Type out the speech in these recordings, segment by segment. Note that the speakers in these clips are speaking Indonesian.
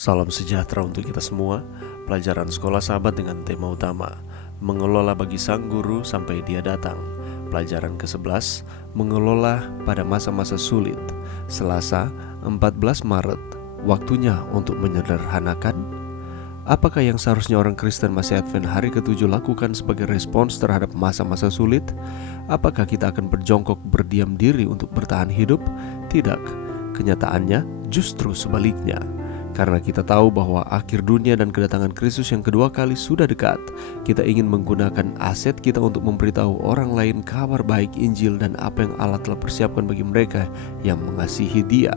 Salam sejahtera untuk kita semua. Pelajaran sekolah sahabat dengan tema utama mengelola bagi sang guru sampai dia datang. Pelajaran ke-11 mengelola pada masa-masa sulit. Selasa 14 Maret. Waktunya untuk menyederhanakan. Apakah yang seharusnya orang Kristen masa Advent hari ke-7 lakukan sebagai respons terhadap masa-masa sulit? Apakah kita akan berjongkok berdiam diri untuk bertahan hidup? Tidak. Kenyataannya justru sebaliknya. Karena kita tahu bahwa akhir dunia dan kedatangan Kristus yang kedua kali sudah dekat, kita ingin menggunakan aset kita untuk memberitahu orang lain kabar baik Injil dan apa yang Allah telah persiapkan bagi mereka yang mengasihi Dia.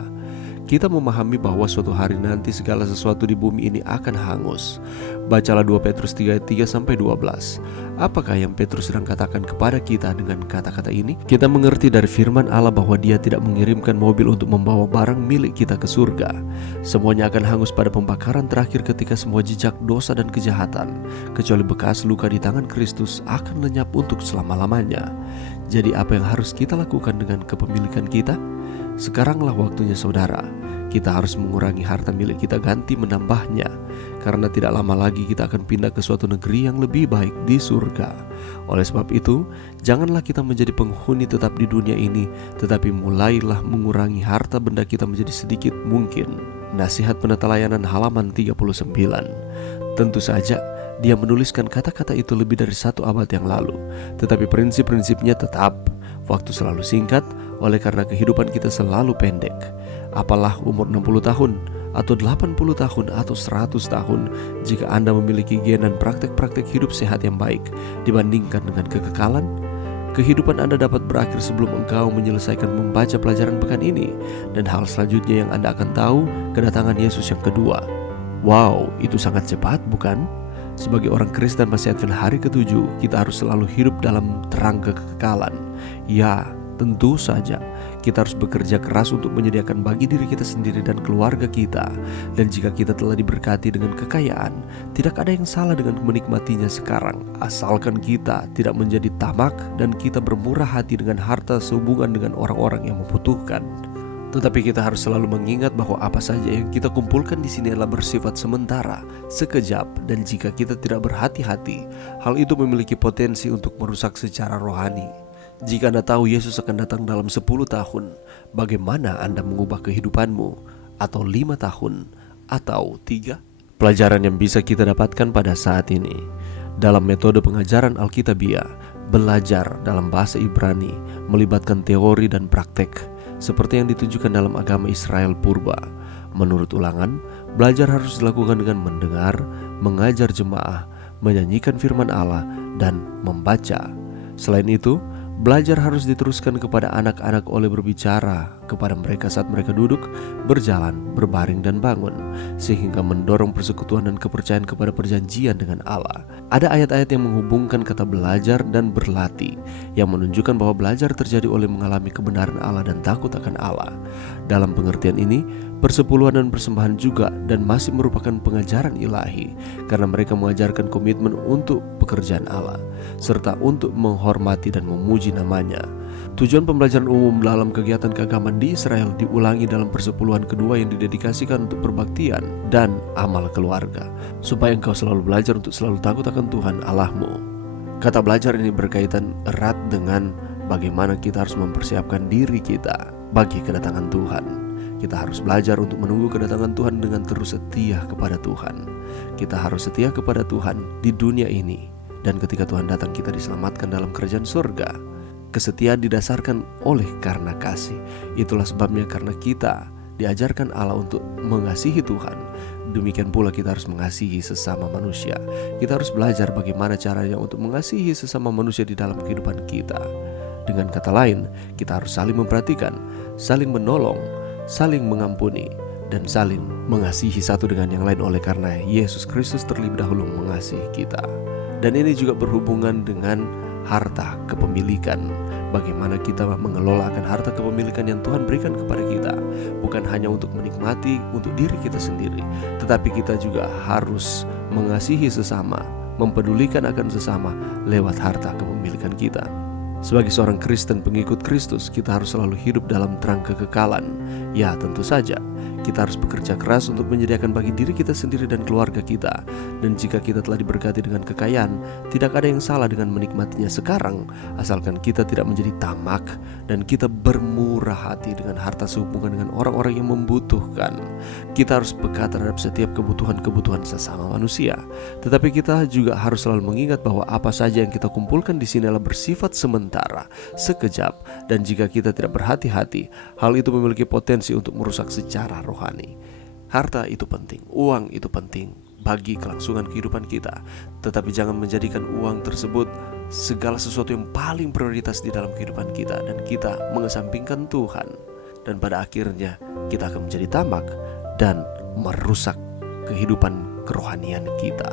Kita memahami bahwa suatu hari nanti segala sesuatu di bumi ini akan hangus. Bacalah 2 Petrus 3 ayat 3-12. Apakah yang Petrus sedang katakan kepada kita dengan kata-kata ini? Kita mengerti dari firman Allah bahwa Dia tidak mengirimkan mobil untuk membawa barang milik kita ke surga. Semuanya akan hangus pada pembakaran terakhir ketika semua jejak dosa dan kejahatan, kecuali bekas luka di tangan Kristus, akan lenyap untuk selama-lamanya. Jadi apa yang harus kita lakukan dengan kepemilikan kita? Sekaranglah waktunya saudara. Kita harus mengurangi harta milik kita, ganti menambahnya. Karena tidak lama lagi kita akan pindah ke suatu negeri yang lebih baik di surga. Oleh sebab itu, janganlah kita menjadi penghuni tetap di dunia ini, tetapi mulailah mengurangi harta benda kita menjadi sedikit mungkin. Nasihat Penetelayanan halaman 39. Tentu saja dia menuliskan kata-kata itu lebih dari 1 abad yang lalu, tetapi prinsip-prinsipnya tetap. Waktu selalu singkat, oleh karena kehidupan kita selalu pendek. Apalah umur 60 tahun, atau 80 tahun, atau 100 tahun, jika Anda memiliki gen dan praktek-praktek hidup sehat yang baik dibandingkan dengan kekekalan. Kehidupan Anda dapat berakhir sebelum engkau menyelesaikan membaca pelajaran pekan ini. Dan hal selanjutnya yang Anda akan tahu, kedatangan Yesus yang kedua. Wow, itu sangat cepat bukan? Sebagai orang Kristen masa Advent hari ke-7, kita harus selalu hidup dalam terang kekekalan. Ya, tentu saja kita harus bekerja keras untuk menyediakan bagi diri kita sendiri dan keluarga kita. Dan jika kita telah diberkati dengan kekayaan, tidak ada yang salah dengan menikmatinya sekarang, asalkan kita tidak menjadi tamak dan kita bermurah hati dengan harta sehubungan dengan orang-orang yang membutuhkan. Tetapi kita harus selalu mengingat bahwa apa saja yang kita kumpulkan di sini adalah bersifat sementara, sekejap, dan jika kita tidak berhati-hati, hal itu memiliki potensi untuk merusak secara rohani. Jika Anda tahu Yesus akan datang dalam 10 tahun, bagaimana Anda mengubah kehidupanmu? Atau 5 tahun? Atau 3? Pelajaran yang bisa kita dapatkan pada saat ini. Dalam metode pengajaran Alkitabiah, belajar dalam bahasa Ibrani melibatkan teori dan praktek, seperti yang ditunjukkan dalam agama Israel purba. Menurut Ulangan, belajar harus dilakukan dengan mendengar, mengajar jemaah, menyanyikan firman Allah, dan membaca. Selain itu, belajar harus diteruskan kepada anak-anak oleh berbicara kepada mereka saat mereka duduk, berjalan, berbaring, dan bangun, sehingga mendorong persekutuan dan kepercayaan kepada perjanjian dengan Allah. Ada ayat-ayat yang menghubungkan kata belajar dan berlatih, yang menunjukkan bahwa belajar terjadi oleh mengalami kebenaran Allah dan takut akan Allah. Dalam pengertian ini, persepuluhan dan persembahan juga dan masih merupakan pengajaran ilahi, karena mereka mengajarkan komitmen untuk pekerjaan Allah, serta untuk menghormati dan memuji namanya. Tujuan pembelajaran umum dalam kegiatan keagamaan di Israel diulangi dalam persepuluhan kedua yang didedikasikan untuk perbaktian dan amal keluarga, supaya engkau selalu belajar untuk selalu takut akan Tuhan Allahmu. Kata belajar ini berkaitan erat dengan bagaimana kita harus mempersiapkan diri kita bagi kedatangan Tuhan. Kita harus belajar untuk menunggu kedatangan Tuhan dengan terus setia kepada Tuhan. Kita harus setia kepada Tuhan di dunia ini, dan ketika Tuhan datang kita diselamatkan dalam kerajaan surga. Kesetiaan didasarkan oleh karena kasih. Itulah sebabnya karena kita diajarkan Allah untuk mengasihi Tuhan, demikian pula kita harus mengasihi sesama manusia. Kita harus belajar bagaimana caranya untuk mengasihi sesama manusia di dalam kehidupan kita. Dengan kata lain, kita harus saling memperhatikan, saling menolong, saling mengampuni, dan saling mengasihi satu dengan yang lain oleh karena Yesus Kristus terlebih dahulu mengasihi kita. Dan ini juga berhubungan dengan harta kepemilikan. Bagaimana kita mengelola akan harta kepemilikan yang Tuhan berikan kepada kita, bukan hanya untuk menikmati untuk diri kita sendiri, tetapi kita juga harus mengasihi sesama, mempedulikan akan sesama lewat harta kepemilikan kita. Sebagai seorang Kristen pengikut Kristus, kita harus selalu hidup dalam terang kekekalan. Ya, tentu saja Kita harus bekerja keras untuk menyediakan bagi diri kita sendiri dan keluarga kita. Dan jika kita telah diberkati dengan kekayaan, tidak ada yang salah dengan menikmatinya sekarang, asalkan kita tidak menjadi tamak dan kita bermurah hati dengan harta sehubungan dengan orang-orang yang membutuhkan. Kita harus peka terhadap setiap kebutuhan-kebutuhan sesama manusia. Tetapi kita juga harus selalu mengingat bahwa apa saja yang kita kumpulkan di sini adalah bersifat sementara, sekejap, dan jika kita tidak berhati-hati, hal itu memiliki potensi untuk merusak secara rohani. Harta itu penting, uang itu penting bagi kelangsungan kehidupan kita, tetapi jangan menjadikan uang tersebut segala sesuatu yang paling prioritas di dalam kehidupan kita, dan kita mengesampingkan Tuhan. Dan pada akhirnya kita akan menjadi tamak dan merusak kehidupan kerohanian kita.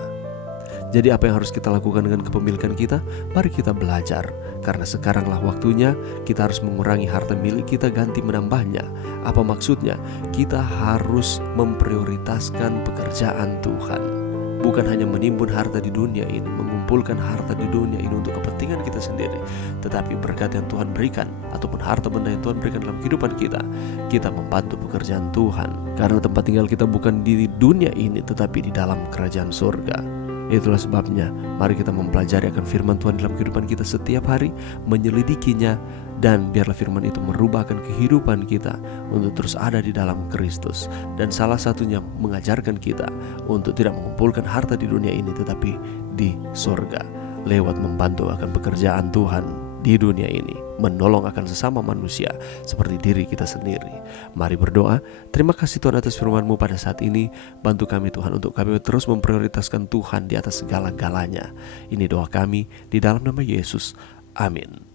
Jadi apa yang harus kita lakukan dengan kepemilikan kita? Mari kita belajar, karena sekaranglah waktunya kita harus mengurangi harta milik kita, ganti menambahnya. Apa maksudnya? Kita harus memprioritaskan pekerjaan Tuhan. Bukan hanya menimbun harta di dunia ini, mengumpulkan harta di dunia ini untuk kepentingan kita sendiri, tetapi berkat yang Tuhan berikan ataupun harta benda yang Tuhan berikan dalam kehidupan kita membantu pekerjaan Tuhan. Karena tempat tinggal kita bukan di dunia ini, tetapi di dalam kerajaan surga. Itulah sebabnya mari kita mempelajari akan firman Tuhan dalam kehidupan kita setiap hari, menyelidikinya, dan biarlah firman itu merubahkan kehidupan kita untuk terus ada di dalam Kristus. Dan salah satunya mengajarkan kita untuk tidak mengumpulkan harta di dunia ini, tetapi di surga, lewat membantu akan pekerjaan Tuhan di dunia ini, menolong akan sesama manusia seperti diri kita sendiri. Mari berdoa. Terima kasih Tuhan atas firman-Mu pada saat ini. Bantu kami Tuhan untuk kami terus memprioritaskan Tuhan di atas segala-galanya. Ini doa kami di dalam nama Yesus. Amin.